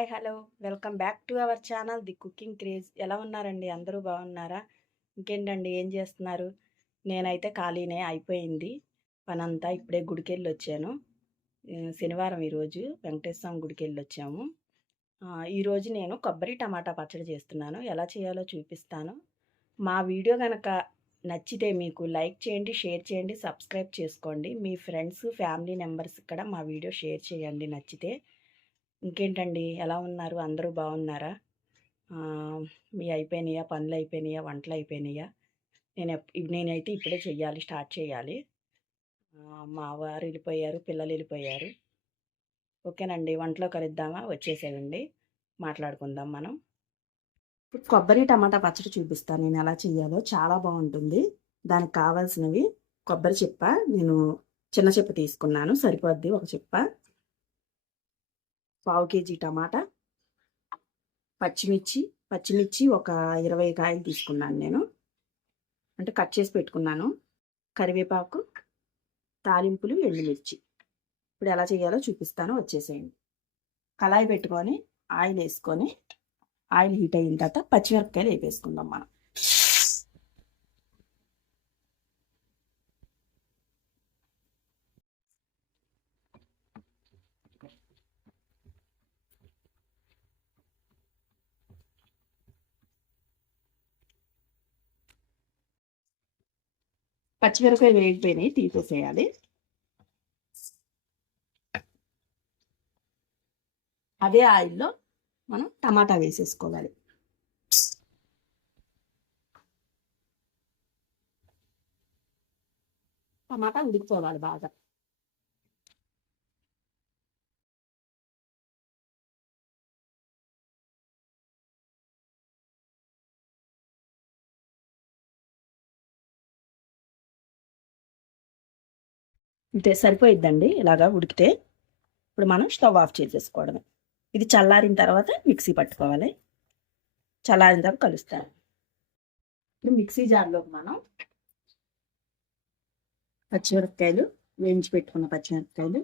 Hi hello welcome back to our channel the cooking craze. ఎలా ఉన్నారండి? అందరూ బాగున్నారా? ఇంకేంటండి, ఏం చేస్తున్నారు? నేనైతే ఖాళీనే, అయిపోయింది పనంతా. ఇప్పుడే గుడికి వెళ్ళి వచ్చాను. శనివారం ఈరోజు వెంకటేశ్వర స్వామి గుడికి వెళ్ళి వచ్చాము. ఈరోజు నేను కొబ్బరి టమాటా పచ్చడి చేస్తున్నాను. ఎలా చేయాలో చూపిస్తాను. మా వీడియో కనుక నచ్చితే మీకు లైక్ చేయండి, షేర్ చేయండి, సబ్స్క్రైబ్ చేసుకోండి. మీ ఫ్రెండ్స్ ఫ్యామిలీ మెంబర్స్ కూడా మా వీడియో షేర్ చేయండి నచ్చితే. ఇంకేంటండి, ఎలా ఉన్నారు? అందరూ బాగున్నారా? మీ అయిపోయినాయా? పనులు అయిపోయినాయా? వంటలు అయిపోయినాయా? నేనైతే ఇప్పుడే స్టార్ట్ చేయాలి. మా వారు వెళ్ళిపోయారు, పిల్లలు వెళ్ళిపోయారు. ఓకేనండి, వంటలో కలుద్దామా? వచ్చేసేయండి, మాట్లాడుకుందాం మనం. ఇప్పుడు కొబ్బరి టమాటా పచ్చడి చూపిస్తాను నేను ఎలా చేయాలో. చాలా బాగుంటుంది. దానికి కావాల్సినవి కొబ్బరి చిప్ప, నేను చిన్న చిప్ప తీసుకున్నాను, సరిపోద్ది ఒక చిప్ప. పావు కేజీ టమాటా, పచ్చిమిర్చి ఒక 20 కాయలు తీసుకున్నాను నేను, అంటే కట్ చేసి పెట్టుకున్నాను. కరివేపాకు, తాలింపులు, ఎండుమిర్చి. ఇప్పుడు ఎలా చేయాలో చూపిస్తాను, వచ్చేసేయండి. కళాయి పెట్టుకొని ఆయిల్ వేసుకొని, ఆయిల్ హీట్ అయిన తర్వాత పచ్చిమిరపకాయలు వేపేసుకుందాం మనం. పచ్చిమిరపకాయలు వేగిపోయినాయి, తీసేసేయాలి. అదే ఆయిల్లో మనం టమాటా వేసేసుకోవాలి. టమాటా ఉడికిపోవాలి బాగా. ఇంతే, సరిపోయిద్దండి ఇలాగా ఉడికితే. ఇప్పుడు మనం స్టవ్ ఆఫ్ చేసేసుకోవడమే. ఇది చల్లారిన తర్వాత మిక్సీ పట్టుకోవాలి. చల్లారిన తర్వాత కలుస్తాను. ఇప్పుడు మిక్సీ జార్లోకి మనం పచ్చిమిరపకాయలు, వేయించి పెట్టుకున్న పచ్చిమిరపకాయలు,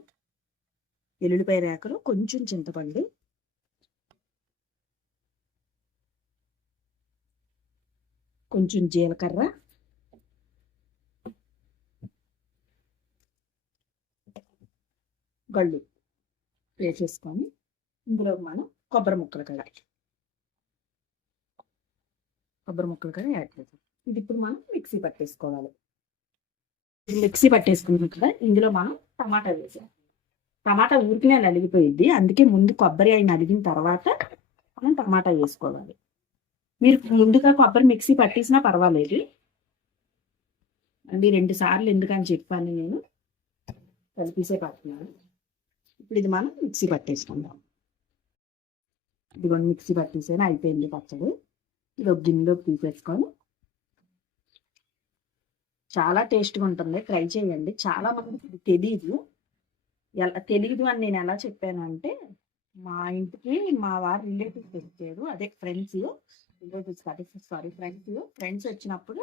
ఎల్లుల్లిపాయ రేకలు, కొంచెం చింతపండు, కొంచెం జీలకర్ర, గళ్ళు వేసేసుకొని ఇందులో మనం కొబ్బరి ముక్కలు కూడా యాడ్ చేస్తాం. ఇది ఇప్పుడు మనం మిక్సీ పట్టేసుకోవాలి. మిక్సీ పట్టేసుకున్నాం కదా, ఇందులో మనం టమాటా వేసాం. టమాటా ఊరికినే నలిగిపోయిద్ది, అందుకే ముందు కొబ్బరి అయి నలిగిన తర్వాత మనం టమాటా వేసుకోవాలి. మీరు ముందుగా కొబ్బరి మిక్సీ పట్టేసినా పర్వాలేదు, అండి 2 సార్లు ఎందుకని చెప్పాను నేను, కలిపిసే పడుతున్నాను. ఇప్పుడు ఇది మనం మిక్సీ పట్టేసుకుందాం. ఇదిగోండి, మిక్సీ పట్టేసాను, అయిపోయింది పచ్చడి. ఇది ఒక గిన్నెలోకి తీసేసుకొని, చాలా టేస్ట్గా ఉంటుంది, ట్రై చేయండి. చాలా మందికి తెలియదు అని నేను ఎలా చెప్పాను అంటే, మా ఇంటికి మా వారి రిలేటివ్స్ వచ్చారు, అదే ఫ్రెండ్స్ వచ్చినప్పుడు,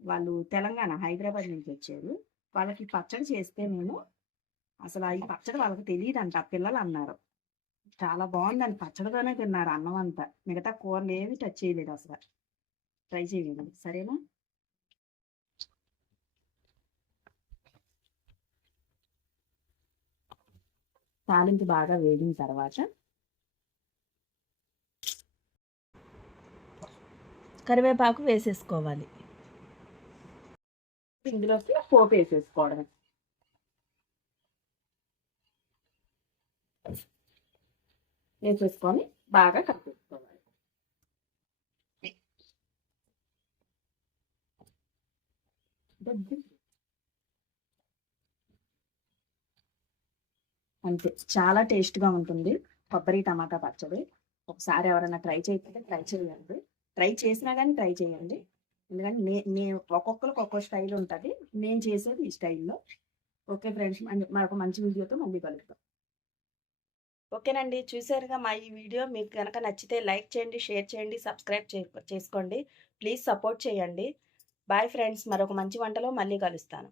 వాళ్ళు తెలంగాణ హైదరాబాద్ నుంచి వచ్చారు. వాళ్ళకి పచ్చడి చేస్తే నేను అసలు ఈ పచ్చడి వాళ్ళకి తెలియదంట, పిల్లలు అన్నారు. చాలా బాగుందని, పచ్చడితోనే తిన్నారు అన్నం అంతా, మిగతా కూరలు ఏమి టచ్ చేయలేదు అసలు. ట్రై చేయండి, సరేనా? తాలింపు బాగా వేగిన తర్వాత కరివేపాకు వేసేసుకోవాలి. ఇందులోకి పోపు వేసేసుకోవడం. వేసేసుకొని బాగా కలిపేసుకోవాలి. అంతే, చాలా టేస్ట్గా ఉంటుంది కొబ్బరి టమాటా పచ్చడి. ఒకసారి ఎవరైనా ట్రై చేయకపోతే ట్రై చేయండి. ట్రై చేసినా కానీ ట్రై చేయండి, ఎందుకంటే నేను ఒక్కొక్కరికి ఒక్కొక్క స్టైల్ ఉంటుంది, నేను చేసేది ఈ స్టైల్లో. ఓకే ఫ్రెండ్స్, మరొక మంచి వీడియోతో మళ్ళీ కలుగుతాం. ఓకేనండి, చూసారుగా మా ఈ వీడియో. మీకు కనుక నచ్చితే లైక్ చేయండి, షేర్ చేయండి, సబ్స్క్రైబ్ చేసుకోండి. ప్లీజ్ సపోర్ట్ చేయండి. బాయ్ ఫ్రెండ్స్, మరొక మంచి వంటలో మళ్ళీ కలుస్తాను.